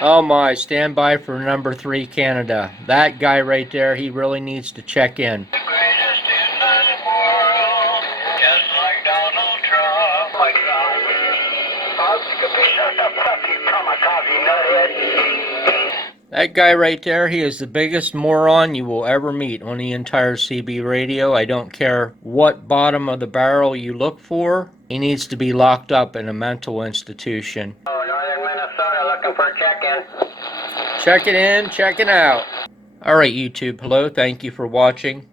Oh my, stand by for number 3 Canada. That guy right there, he really needs to check in. The greatest in the world, just like Donald Trump. Oh my God. Shut the fuck, you kamikaze nuthead. That guy right there, he is the biggest moron you will ever meet on the entire CB radio. I don't care what bottom of the barrel you look for. He needs to be locked up in a mental institution. Oh, Northern Minnesota looking for a check-in. Check it in, check it out. Alright YouTube, hello, thank you for watching.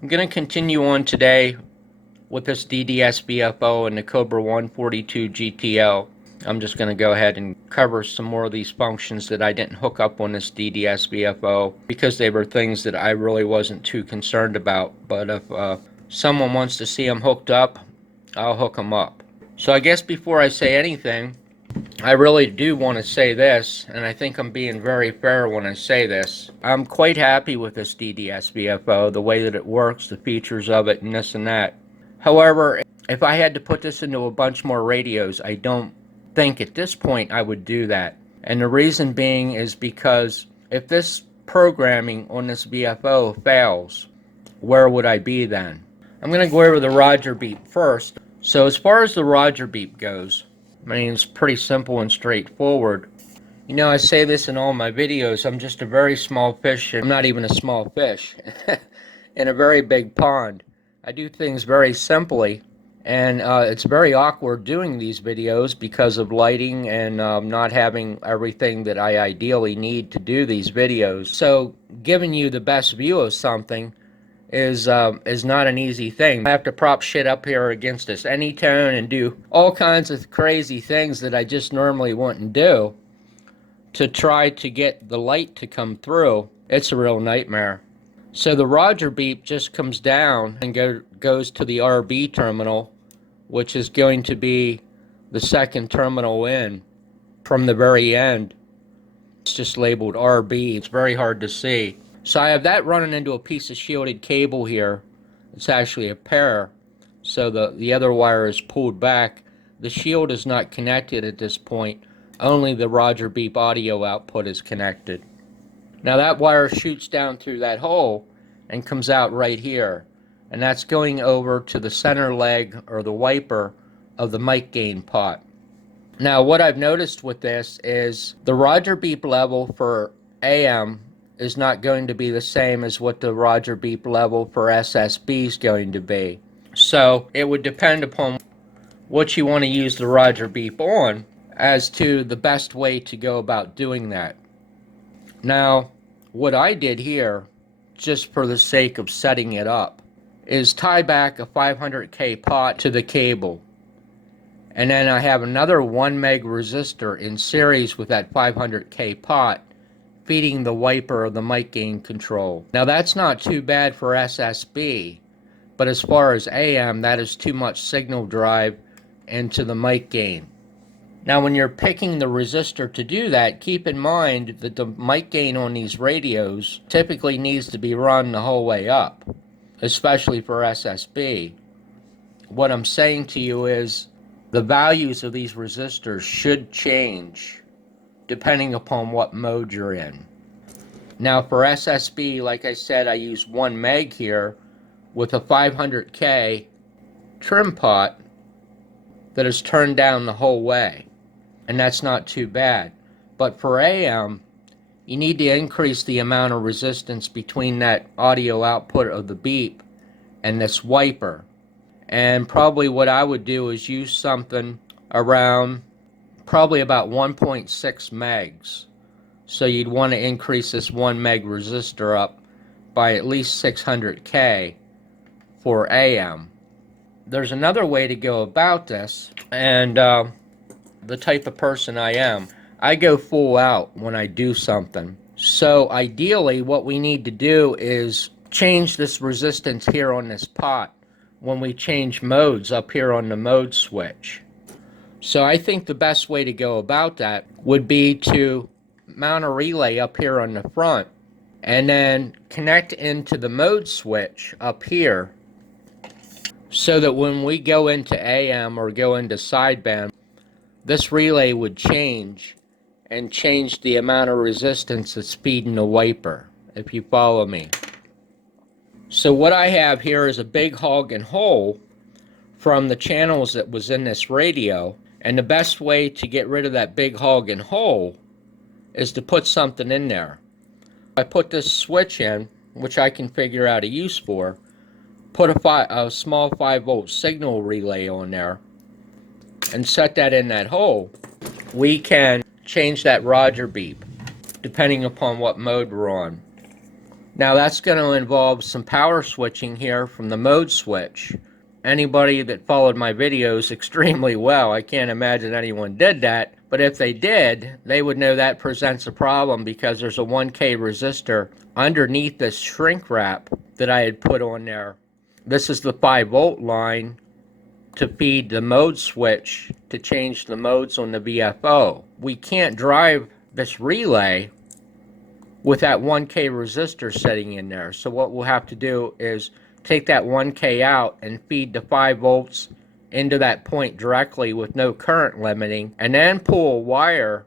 I'm going to continue on today with this ddsvfo and the Cobra 142 GTL. I'm just going to go ahead and cover some more of these functions that I didn't hook up on this ddsvfo because they were things that I really wasn't too concerned about. But if someone wants to see them hooked up, I'll hook them up. So I guess before I say anything, I really do want to say this, and I think I'm being very fair when I say this. I'm quite happy with this ddsvfo, the way that it works, the features of it, and this and that. However, if I had to put this into a bunch more radios, I don't think at this point I would do that. And the reason being is because if this programming on this VFO fails, where would I be then? I'm going to go over the Roger beep first. So as far as the Roger beep goes, I mean, it's pretty simple and straightforward. You know, I say this in all my videos, I'm just a very small fish, I'm not even a small fish, in a very big pond. I do things very simply, and it's very awkward doing these videos because of lighting and not having everything that I ideally need to do these videos. So giving you the best view of something is not an easy thing. I have to prop shit up here against this anytone and do all kinds of crazy things that I just normally wouldn't do to try to get the light to come through. It's a real nightmare. So the Roger beep just comes down and goes to the RB terminal, which is going to be the second terminal in from the very end. It's just labeled RB. It's very hard to see. So I have that running into a piece of shielded cable here. It's actually a pair. So the other wire is pulled back. The shield is not connected at this point. Only the Roger beep audio output is connected. Now that wire shoots down through that hole and comes out right here. And that's going over to the center leg or the wiper of the mic gain pot. Now what I've noticed with this is the Roger beep level for AM is not going to be the same as what the Roger beep level for SSB is going to be. So it would depend upon what you want to use the Roger beep on as to the best way to go about doing that. Now what I did here, just for the sake of setting it up, is tie back a 500K pot to the cable. And then I have another 1 meg resistor in series with that 500K pot feeding the wiper of the mic gain control. Now that's not too bad for SSB, but as far as AM, that is too much signal drive into the mic gain. Now when you're picking the resistor to do that, keep in mind that the mic gain on these radios typically needs to be run the whole way up, especially for SSB. What I'm saying to you is the values of these resistors should change depending upon what mode you're in. Now for SSB, like I said, I use 1 meg here with a 500K trim pot that is turned down the whole way, and that's not too bad. But for AM, you need to increase the amount of resistance between that audio output of the beep and this wiper. And probably what I would do is use something around probably about 1.6 megs. So you'd want to increase this 1 meg resistor up by at least 600K for AM. There's another way to go about this, and the type of person I am, I go full out when I do something. So ideally what we need to do is change this resistance here on this pot when we change modes up here on the mode switch. So I think the best way to go about that would be to mount a relay up here on the front and then connect into the mode switch up here so that when we go into AM or go into sideband, this relay would change and change the amount of resistance that's feeding the wiper, if you follow me. So what I have here is a big hog and hole from the channels that was in this radio, and the best way to get rid of that big hog and hole is to put something in there. I put this switch in, which I can figure out a use for, put a small 5-volt signal relay on there, and set that in that hole. We can change that Roger beep depending upon what mode we're on. Now that's going to involve some power switching here from the mode switch. Anybody that followed my videos extremely well, I can't imagine anyone did that, but if they did, they would know that presents a problem because there's a 1K resistor underneath this shrink wrap that I had put on there. This is the 5-volt line to feed the mode switch to change the modes on the VFO. We can't drive this relay with that 1K resistor setting in there. So what we'll have to do is take that 1K out and feed the 5 volts into that point directly with no current limiting, and then pull a wire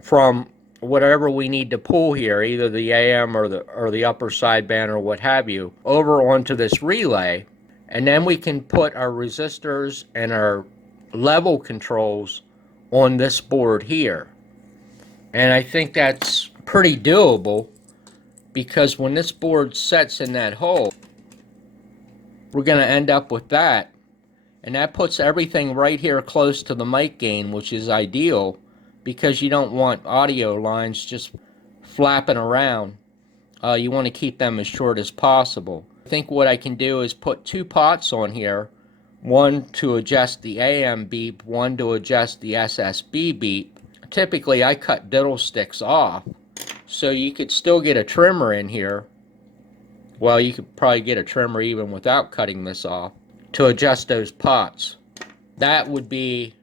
from whatever we need to pull here, either the AM or the upper sideband or what have you, over onto this relay, and then we can put our resistors and our level controls on this board here. And I think that's pretty doable, because when this board sets in that hole, we're going to end up with that, and that puts everything right here close to the mic gain, which is ideal because you don't want audio lines just flapping around. You want to keep them as short as possible. I think what I can do is put 2 pots on here, one to adjust the AM beep, one to adjust the SSB beep. Typically I cut diddle sticks off, so you could still get a trimmer in here. Well, you could probably get a trimmer even without cutting this off to adjust those pots. That would be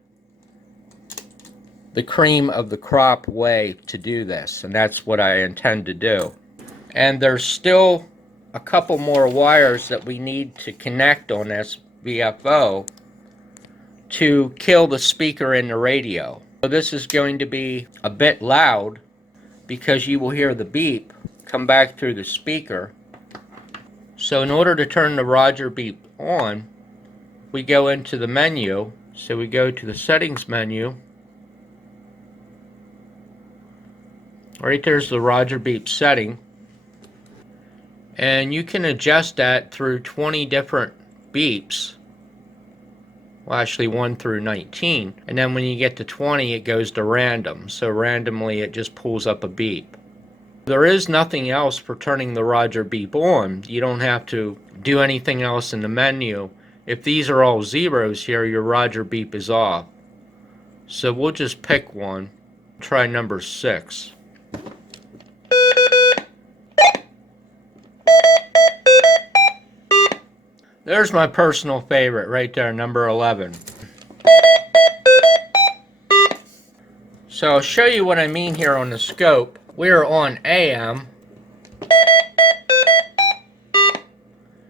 the cream of the crop way to do this, and that's what I intend to do. And there's still a couple more wires that we need to connect on this VFO to kill the speaker in the radio. So this is going to be a bit loud because you will hear the beep come back through the speaker. So in order to turn the Roger beep on, we go into the menu. So we go to the settings menu. Right there's the Roger beep setting. And you can adjust that through 20 different beeps. Well, actually 1 through 19. And then when you get to 20, it goes to random. So randomly it just pulls up a beep. There is nothing else for turning the Roger beep on. You don't have to do anything else in the menu. If these are all zeros here, your Roger beep is off. So we'll just pick one. Try number 6. There's my personal favorite right there, number 11. So I'll show you what I mean here on the scope. We are on AM,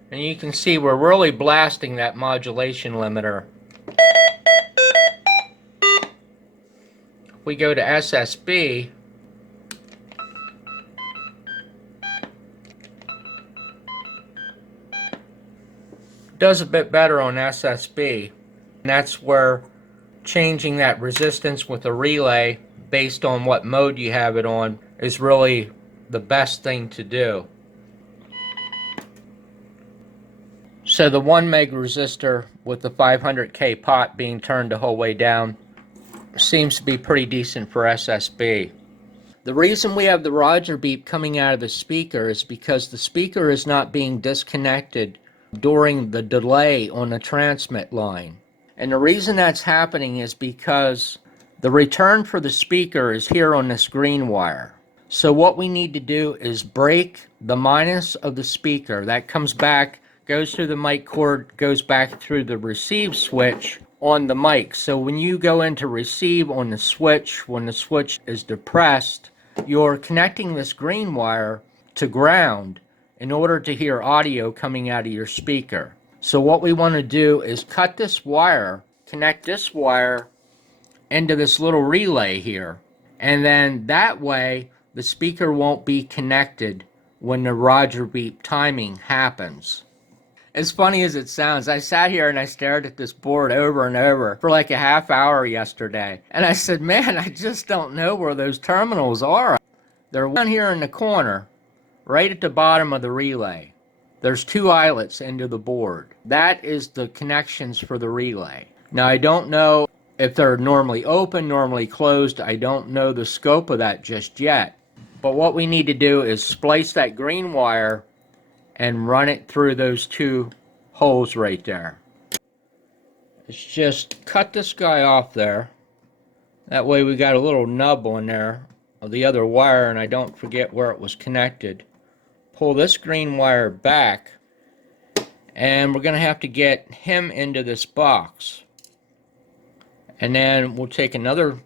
and you can see we're really blasting that modulation limiter. If we go to SSB, it does a bit better on SSB, and that's where changing that resistance with a relay based on what mode you have it on is really the best thing to do. So the 1 meg resistor with the 500K pot being turned the whole way down seems to be pretty decent for SSB. The reason we have the Roger beep coming out of the speaker is because the speaker is not being disconnected during the delay on the transmit line. And the reason that's happening is because the return for the speaker is here on this green wire. So what we need to do is break the minus of the speaker. That comes back, goes through the mic cord, goes back through the receive switch on the mic. So when you go into receive on the switch, when the switch is depressed, you're connecting this green wire to ground in order to hear audio coming out of your speaker. So what we want to do is cut this wire, connect this wire into this little relay here, And then that way the speaker won't be connected when the Roger beep timing happens. As funny as it sounds, I sat here and I stared at this board over and over for like a half hour yesterday. And I said, man, I just don't know where those terminals are. They're down here in the corner, right at the bottom of the relay. There's two eyelets into the board. That is the connections for the relay. Now, I don't know if they're normally open, normally closed. I don't know the scope of that just yet. But what we need to do is splice that green wire and run it through those two holes right there. Let's just cut this guy off there. That way we got a little nub on there of the other wire and I don't forget where it was connected. Pull this green wire back and we're going to have to get him into this box. And then we'll take another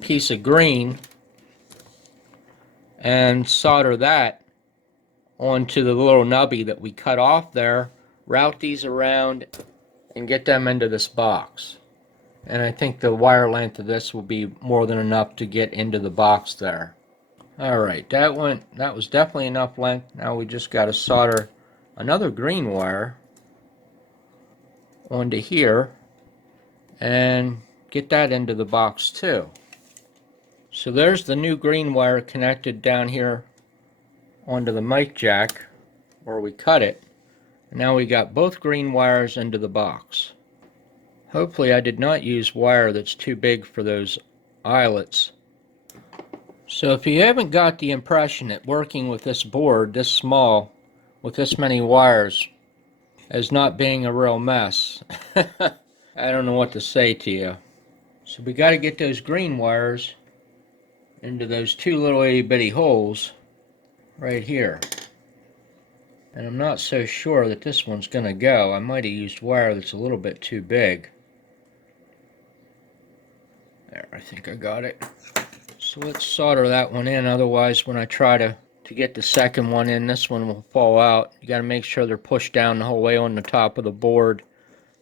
piece of green and solder that onto the little nubby that we cut off there, route these around, and get them into this box. And I think the wire length of this will be more than enough to get into the box there. Alright, that was definitely enough length. Now we just got to solder another green wire onto here and get that into the box too. So there's the new green wire connected down here onto the mic jack where we cut it. And now we got both green wires into the box. Hopefully I did not use wire that's too big for those eyelets. So if you haven't got the impression that working with this board this small with this many wires is not being a real mess, I don't know what to say to you. So we got to get those green wires into those two little itty bitty holes right here. And I'm not so sure that this one's going to go. I might have used wire that's a little bit too big. There, I think I got it. So let's solder that one in, otherwise when I try to get the second one in, this one will fall out. You got to make sure they're pushed down the whole way on the top of the board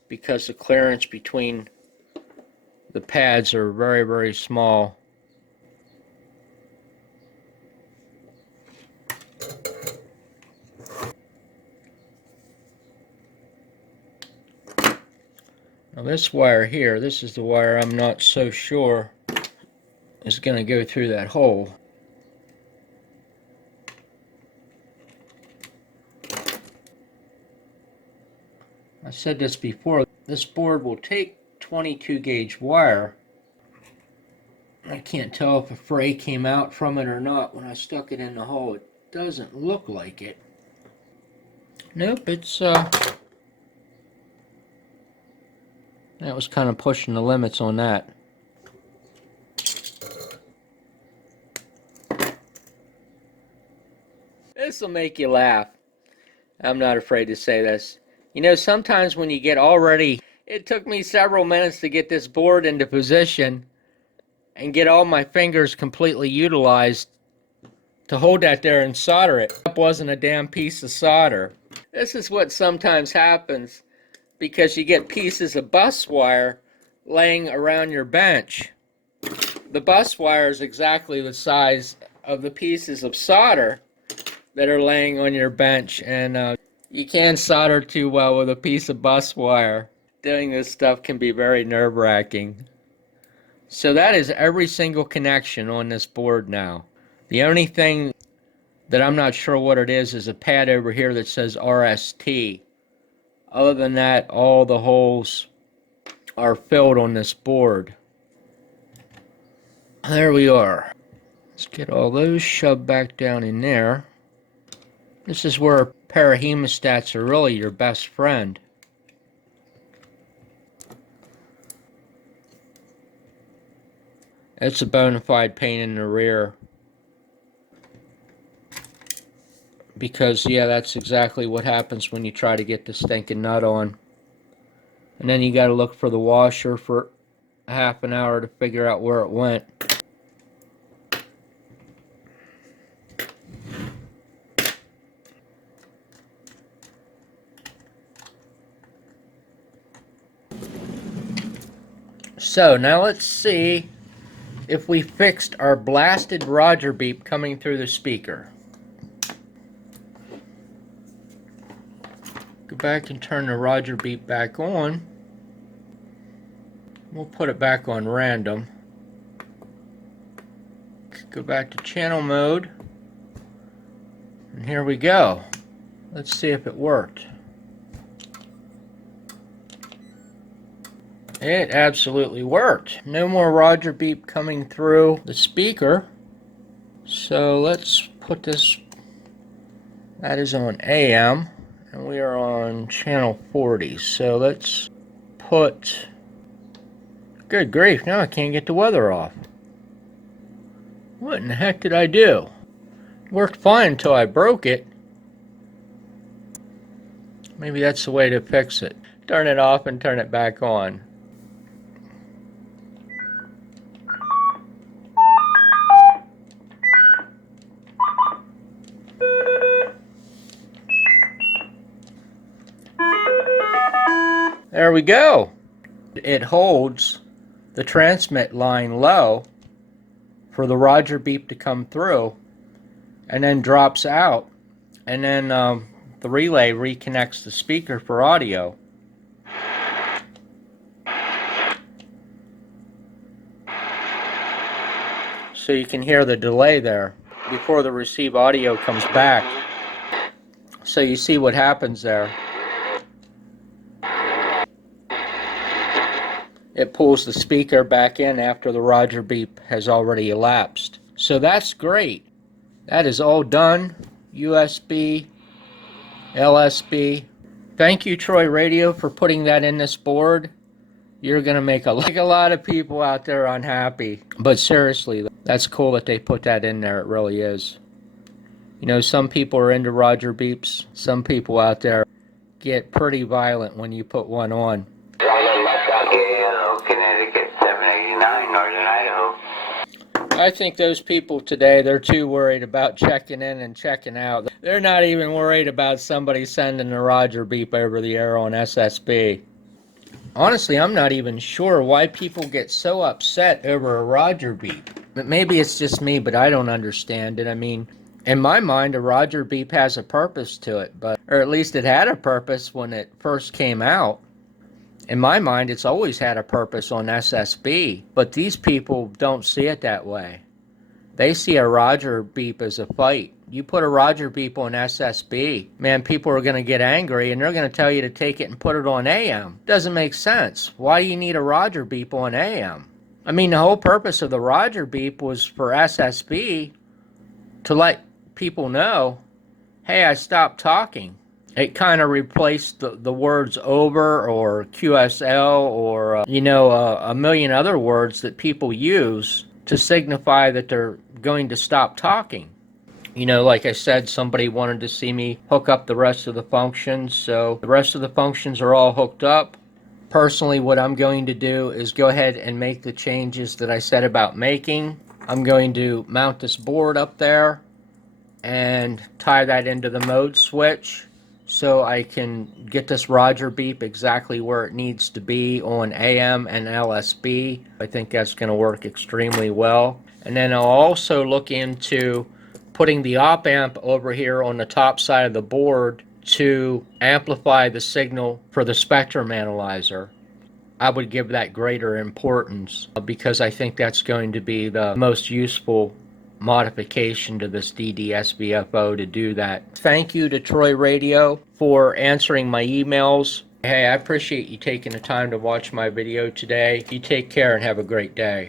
because the clearance between the pads are very, very small. Now this wire here, this is the wire I'm not so sure is going to go through that hole. I said this before, this board will take 22 gauge wire. I can't tell if a fray came out from it or not when I stuck it in the hole. It doesn't look like it. Nope, it's that was kind of pushing the limits on that. This will make you laugh. I'm not afraid to say this. You know, sometimes when you get already, it took me several minutes to get this board into position and get all my fingers completely utilized to hold that there and solder it. It wasn't a damn piece of solder. This is what sometimes happens because you get pieces of bus wire laying around your bench. The bus wire is exactly the size of the pieces of solder that are laying on your bench, and you can't solder too well with a piece of bus wire. Doing this stuff can be very nerve-wracking. So that is every single connection on this board now. The only thing that I'm not sure what it is a pad over here that says RST. Other than that, all the holes are filled on this board. There we are. Let's get all those shoved back down in there. This is where a pair of hemostats are really your best friend. It's a bona fide pain in the rear. Because, yeah, that's exactly what happens when you try to get the stinking nut on. And then you got to look for the washer for a half an hour to figure out where it went. So now let's see if we fixed our blasted Roger beep coming through the speaker. Go back and turn the Roger beep back on. We'll put it back on random. Go back to channel mode. And here we go. Let's see if it worked. It absolutely worked. No more Roger beep coming through the speaker. So let's put this, that is on AM, and we are on channel 40. So let's put, good grief, now I can't get the weather off. What in the heck did I do? It worked fine until I broke it. Maybe that's the way to fix it. Turn it off and turn it back on. There we go. It holds the transmit line low for the Roger beep to come through, and then drops out, and then the relay reconnects the speaker for audio. So you can hear the delay there before the receive audio comes back. So you see what happens there. It pulls the speaker back in after the Roger beep has already elapsed. So that's great. That is all done. USB, LSB. Thank you, Troy Radio, for putting that in this board. You're going to make a lot of people out there unhappy. But seriously, that's cool that they put that in there. It really is. You know, some people are into Roger beeps. Some people out there get pretty violent when you put one on. Connecticut 789, Northern Idaho. I think those people today, they're too worried about checking in and checking out. They're not even worried about somebody sending a Roger beep over the air on SSB. Honestly, I'm not even sure why people get so upset over a Roger beep. Maybe it's just me, but I don't understand it. I mean, in my mind, a Roger beep has a purpose to it, or at least it had a purpose when it first came out. In my mind, it's always had a purpose on SSB, but these people don't see it that way. They see a Roger beep as a fight. You put a Roger beep on SSB, man, people are going to get angry, and they're going to tell you to take it and put it on AM. Doesn't make sense. Why do you need a Roger beep on AM? I mean, the whole purpose of the Roger beep was for SSB to let people know, hey, I stopped talking. It kind of replaced the words over or QSL or, a million other words that people use to signify that they're going to stop talking. You know, like I said, somebody wanted to see me hook up the rest of the functions, so the rest of the functions are all hooked up. Personally, what I'm going to do is go ahead and make the changes that I said about making. I'm going to mount this board up there and tie that into the mode switch, so I can get this Roger beep exactly where it needs to be on AM and LSB. I think that's going to work extremely well. And then I'll also look into putting the op amp over here on the top side of the board to amplify the signal for the spectrum analyzer. I would give that greater importance because I think that's going to be the most useful modification to this ddsvfo to do that. Thank you to Troy Radio for answering my emails. Hey, I appreciate you taking the time to watch my video today. You take care and have a great day.